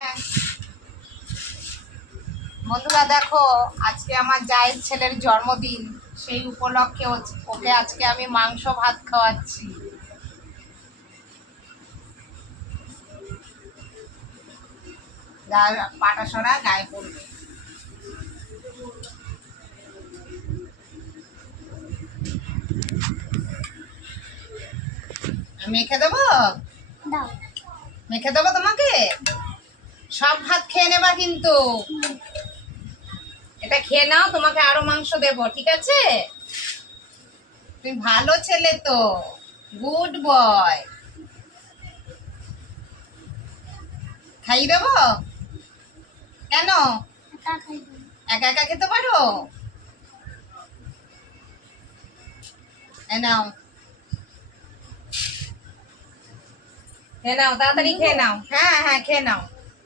হ্যাঁ, বন্ধুরা দেখো, আজকে আমার জায়ের ছেলের জন্মদিন। সেই উপলক্ষে ওকে আজকে আমি মাংস ভাত খাওয়াচ্ছি। পাটা সরা গায়ে পড়বে। মেখে দেবো, মেখে দেবো তোমাকে। সব ভাত খেয়ে নেবা কিন্তু। এটা খেয়ে নাও, তোমাকে আরো মাংস দেবো, ঠিক আছে? তুমি ভালো ছেলে তো, গুড বয়। খাইয়ে দেবো? কেন? একা একা খেতে পারো? নাও, খেয়ে নাও, তাড়াতাড়ি খেয়ে নাও। হ্যাঁ হ্যাঁ, খেয়ে নাও।